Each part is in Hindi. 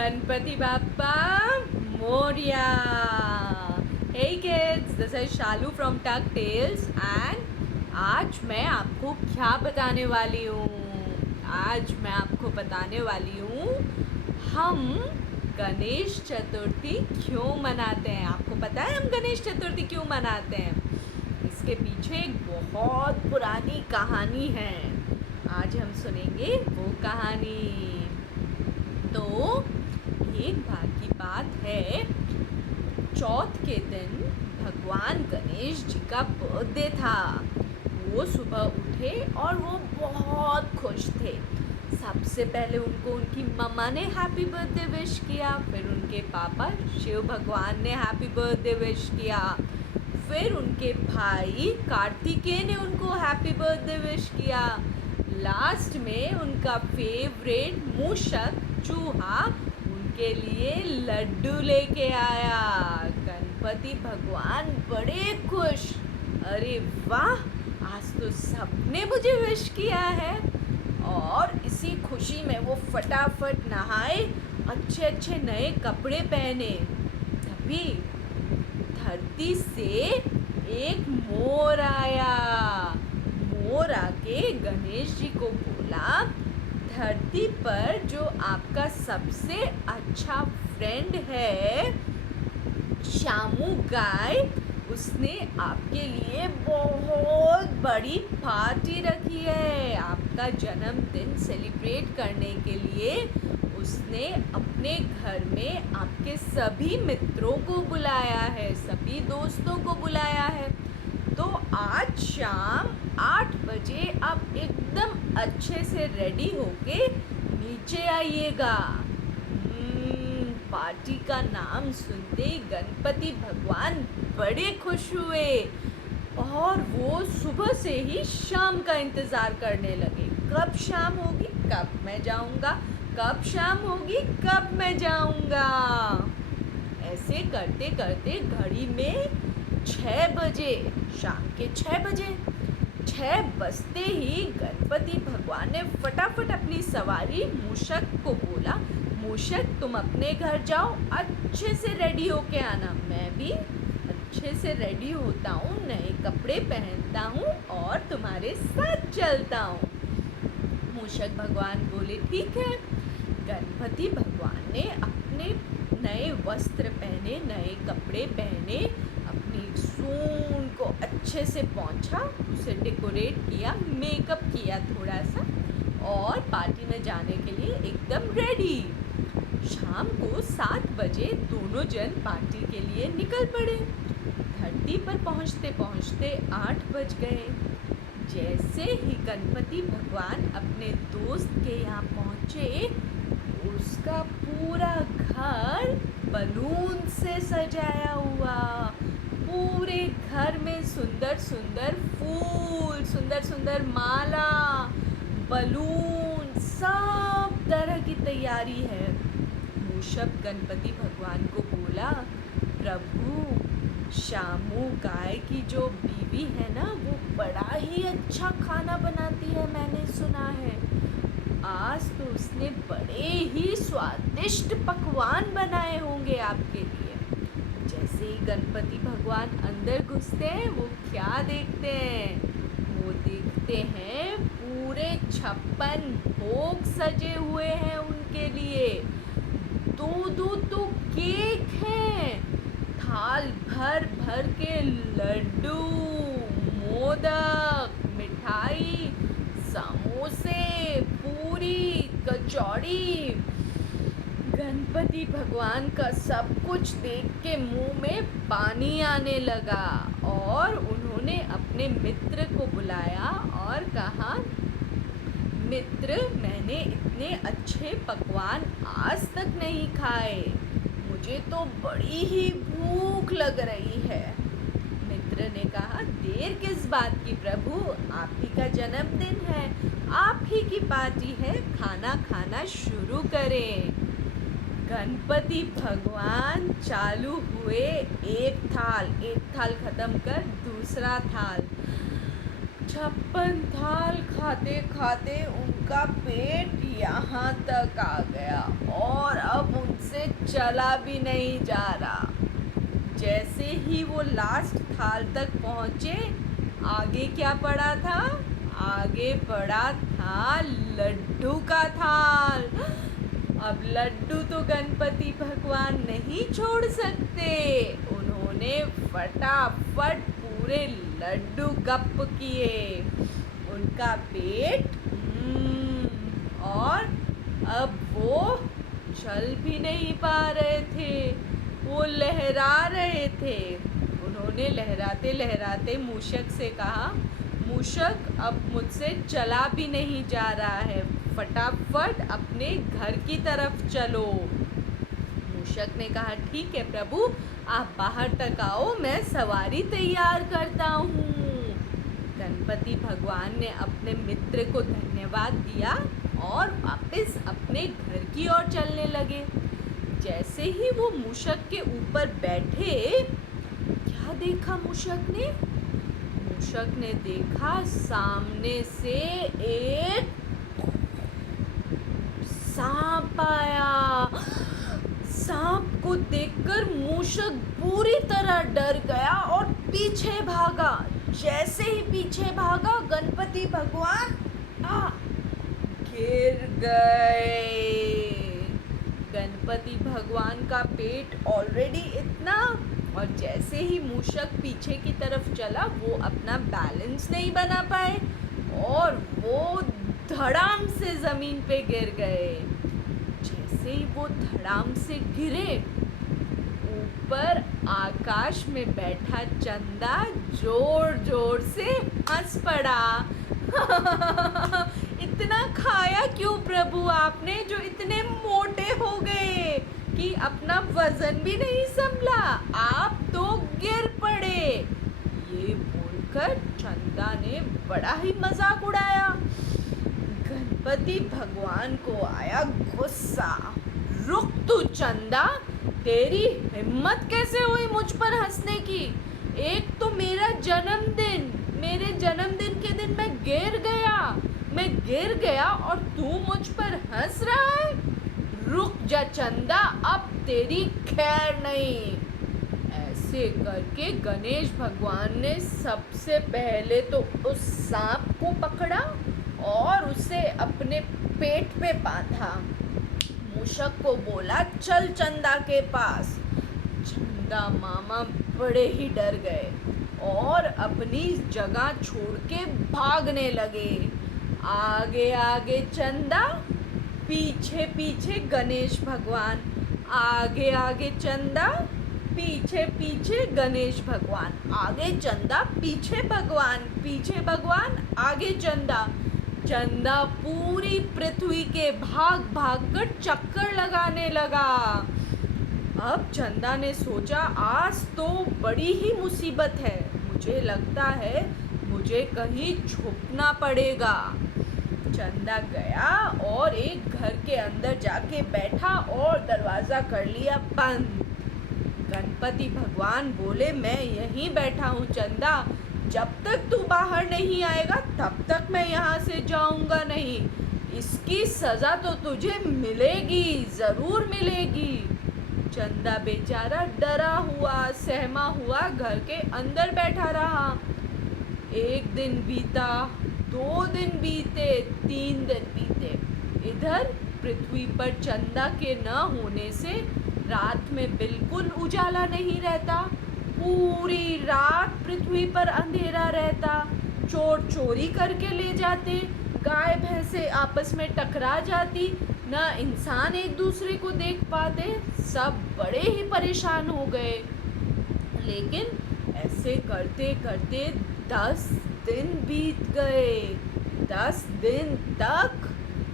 Ganpati Bappa Moriya. Hey kids, this is Shalu from Tuck Tales and आज मैं आपको क्या बताने वाली हूँ. आज मैं आपको बताने वाली हूँ हम गणेश चतुर्थी क्यों मनाते हैं. आपको पता है हम गणेश चतुर्थी क्यों मनाते हैं? इसके पीछे एक बहुत पुरानी कहानी है. आज हम सुनेंगे वो कहानी. तो एक बार की बात है, चौथ के दिन भगवान गणेश जी का बर्थडे था. वो सुबह उठे और वो बहुत खुश थे. सबसे पहले उनको उनकी मम्मा ने हैप्पी बर्थडे विश किया, फिर उनके पापा शिव भगवान ने हैप्पी बर्थडे विश किया, फिर उनके भाई कार्तिकेय ने उनको हैप्पी बर्थडे विश किया. लास्ट में उनका फेवरेट मूषक चूहा उनके लिए लड्डू लेके आया. गणपति भगवान बड़े खुश. अरे वाह, आज तो सबने मुझे विश किया है. और इसी खुशी में वो फटाफट नहाए, अच्छे अच्छे नए कपड़े पहने. तभी धरती से एक मोर आया. मोर आके गणेश जी को बोला, धरती पर जो आपका सबसे अच्छा फ्रेंड है शामू गाय, उसने आपके लिए बहुत बड़ी पार्टी रखी है. आपका जन्मदिन सेलिब्रेट करने के लिए उसने अपने घर में आपके सभी मित्रों को बुलाया है, सभी दोस्तों को बुलाया है. तो आज शाम 8 बजे आप एकदम अच्छे से रेडी होके नीचे आइएगा. पार्टी का नाम सुनते ही गणपति भगवान बड़े खुश हुए और वो सुबह से ही शाम का इंतज़ार करने लगे. कब शाम होगी, कब मैं जाऊंगा, कब शाम होगी, कब मैं जाऊंगा. ऐसे करते करते घड़ी में 6 बजे, शाम के 6 बजे, 6 बजते ही गणपति भगवान ने फटाफट अपनी सवारी मूषक को बोला, मूषक तुम अपने घर जाओ, अच्छे से रेडी होके आना. मैं भी अच्छे से रेडी होता हूँ, नए कपड़े पहनता हूँ और तुम्हारे साथ चलता हूँ. मूषक भगवान बोले ठीक है. गणपति भगवान ने अपने नए वस्त्र पहने, नए कपड़े पहने, अपनी सूंड को अच्छे से पोंछा, उसे डेकोरेट किया, मेकअप किया थोड़ा सा और पार्टी में जाने के लिए एकदम रेडी. शाम को 7 बजे दोनों जन पार्टी के लिए निकल पड़े. धरती पर पहुंचते पहुंचते 8 बज गए. जैसे ही गणपति भगवान अपने दोस्त के यहाँ पहुँचे, उसका पूरा घर बलून से सजाया हुआ. पूरे घर में सुंदर सुंदर फूल, सुंदर सुंदर माला, बलून, सब तरह की तैयारी है. मूषक गणपति भगवान को बोला, प्रभु शामू गाय की जो बीवी है ना, वो बड़ा ही अच्छा खाना बनाती है, मैंने सुना है. आज तो उसने बड़े ही स्वादिष्ट पकवान बनाए होंगे आपके लिए. जैसे ही गणपति भगवान अंदर घुसते हैं, वो क्या देखते हैं? वो देखते हैं पूरे 56 भोग सजे हुए हैं उनके लिए. दो तो केक हैं, थाल भर भर के लड्डू, मोदक, मिठाई, समोसे, पूरी, कचौड़ी. गणपति भगवान का सब कुछ देख के मुंह में पानी आने लगा और उन्होंने अपने मित्र को बुलाया और कहा, मित्र मैंने इतने अच्छे पकवान आज तक नहीं खाए, मुझे तो बड़ी ही भूख लग रही है. मित्र ने कहा, देर किस बात की प्रभु, आप ही का जन्मदिन है, आप ही की पार्टी है, खाना खाना शुरू करें. गणपति भगवान चालू हुए. एक थाल खत्म कर दूसरा थाल. 56 थाल खाते खाते उनका पेट यहाँ तक आ गया और अब उन चला भी नहीं जा रहा। जैसे ही वो लास्ट थाल तक पहुंचे, आगे क्या पड़ा था? आगे पड़ा था लड्डू का थाल। अब लड्डू तो गणपति भगवान नहीं छोड़ सकते। उन्होंने फटाफट पूरे लड्डू गप किए। उनका पेट और अब वो चल भी नहीं पा रहे थे, वो लहरा रहे थे। उन्होंने लहराते लहराते मूषक से कहा, मूषक अब मुझसे चला भी नहीं जा रहा है, फटाफट अपने घर की तरफ चलो। मूषक ने कहा, ठीक है प्रभु, आप बाहर तक आओ, मैं सवारी तैयार करता हूँ। गणपति भगवान ने अपने मित्र को धन्यवाद दिया और वापस अपने घर की ओर चलने लगे। जैसे ही वो मूषक के ऊपर बैठे, क्या देखा मूषक ने? मूषक ने देखा सामने से एक सांप आया। सांप को देखकर मूषक पूरी तरह डर गया और पीछे भागा। जैसे ही पीछे भागा, गणपति भगवान गिर गए। गणपति भगवान का पेट ऑलरेडी इतना, और जैसे ही मूषक पीछे की तरफ चला, वो अपना बैलेंस नहीं बना पाए और वो धड़ाम से ज़मीन पे गिर गए। जैसे ही वो धड़ाम से गिरे, ऊपर आकाश में बैठा चंदा जोर जोर से हंस पड़ा। इतना खाया क्यों प्रभु आपने, जो इतने मोटे हो गए कि अपना वजन भी नहीं संभला, आप तो गिर पड़े। ये बोलकर चंदा ने बड़ा ही मजाक उड़ाया। गणपति भगवान को आया गुस्सा। रुक तू चंदा, तेरी हिम्मत कैसे हुई मुझ पर हंसने की? एक तो मेरे जन्मदिन के दिन मैं गिर गया और तू मुझ पर हंस रहा है? रुक जा चंदा, अब तेरी खैर नहीं। ऐसे करके गणेश भगवान ने सबसे पहले तो उस सांप को पकड़ा और उसे अपने पेट पे बांधा। मूषक को बोला, चल चंदा के पास। चंदा मामा बड़े ही डर गए और अपनी जगह छोड़ के भागने लगे। आगे आगे चंदा, पीछे पीछे गणेश भगवान। आगे आगे चंदा, पीछे पीछे गणेश भगवान। आगे चंदा, पीछे भगवान, पीछे भगवान, आगे चंदा। चंदा पूरी पृथ्वी के भाग भाग कर चक्कर लगाने लगा। अब चंदा ने सोचा, आज तो बड़ी ही मुसीबत है, मुझे लगता है मुझे कहीं छुपना पड़ेगा। चंदा गया और एक घर के अंदर जाके बैठा और दरवाज़ा कर लिया बंद। गणपति भगवान बोले, मैं यहीं बैठा हूँ चंदा, जब तक तू बाहर नहीं आएगा तब तक मैं यहाँ से जाऊँगा नहीं। इसकी सज़ा तो तुझे मिलेगी, ज़रूर मिलेगी। चंदा बेचारा डरा हुआ सहमा हुआ घर के अंदर बैठा रहा। 1 दिन बीता, 2 दिन बीते, 3 दिन बीते। इधर पृथ्वी पर चंदा के न होने से रात में बिल्कुल उजाला नहीं रहता। पूरी रात पृथ्वी पर अंधेरा रहता। चोर चोरी करके ले जाते, गाय भैंसे आपस में टकरा जाती, न इंसान एक दूसरे को देख पाते। सब बड़े ही परेशान हो गए। लेकिन ऐसे करते करते 10 दिन बीत गए। 10 दिन तक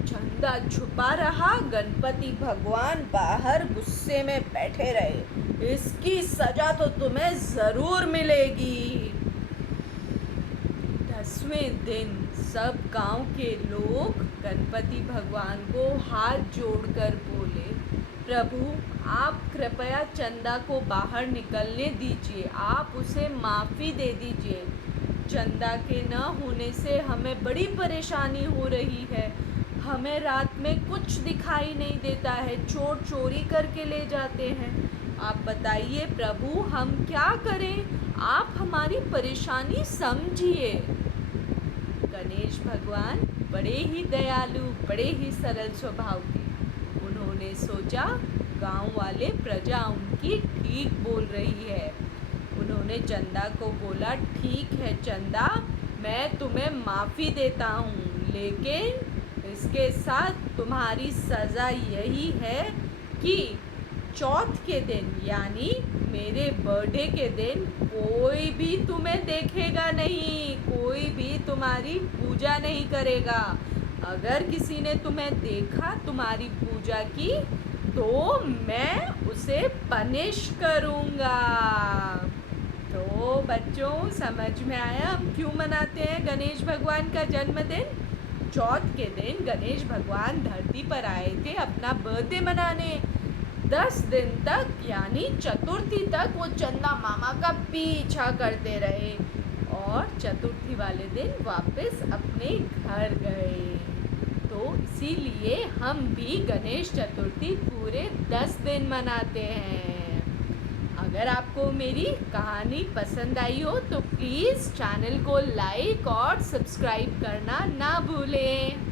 चंदा छुपा रहा, गणपति भगवान बाहर गुस्से में बैठे रहे। इसकी सजा तो तुम्हें ज़रूर मिलेगी। 10वें दिन सब गांव के लोग गणपति भगवान को हाथ जोड़कर बोले, प्रभु आप कृपया चंदा को बाहर निकलने दीजिए, आप उसे माफ़ी दे दीजिए। चंदा के न होने से हमें बड़ी परेशानी हो रही है। हमें रात में कुछ दिखाई नहीं देता है, चोर चोरी करके ले जाते हैं। आप बताइए प्रभु हम क्या करें, आप हमारी परेशानी समझिए। गणेश भगवान बड़े ही दयालु, बड़े ही सरल स्वभाव के। उन्होंने सोचा गांव वाले प्रजा उनकी ठीक बोल रही है। उन्होंने चंदा को बोला, ठीक है चंदा, मैं तुम्हें माफ़ी देता हूँ, लेकिन इसके साथ तुम्हारी सज़ा यही है कि चौथ के दिन यानी मेरे बर्थडे के दिन कोई भी तुम्हें देखेगा नहीं, कोई भी तुम्हारी पूजा नहीं करेगा। अगर किसी ने तुम्हें देखा तुम्हारी पूजा की तो मैं उसे पनिश करूँगा। तो बच्चों समझ में आया हम क्यों मनाते हैं गणेश भगवान का जन्मदिन। चौथ के दिन गणेश भगवान धरती पर आए थे अपना बर्थडे मनाने। 10 दिन तक यानी चतुर्थी तक वो चंदा मामा का पीछा करते रहे और चतुर्थी वाले दिन वापस अपने घर गए। तो इसीलिए हम भी गणेश चतुर्थी पूरे 10 दिन मनाते हैं। अगर आपको मेरी कहानी पसंद आई हो तो प्लीज़ चैनल को लाइक और सब्सक्राइब करना ना भूलें।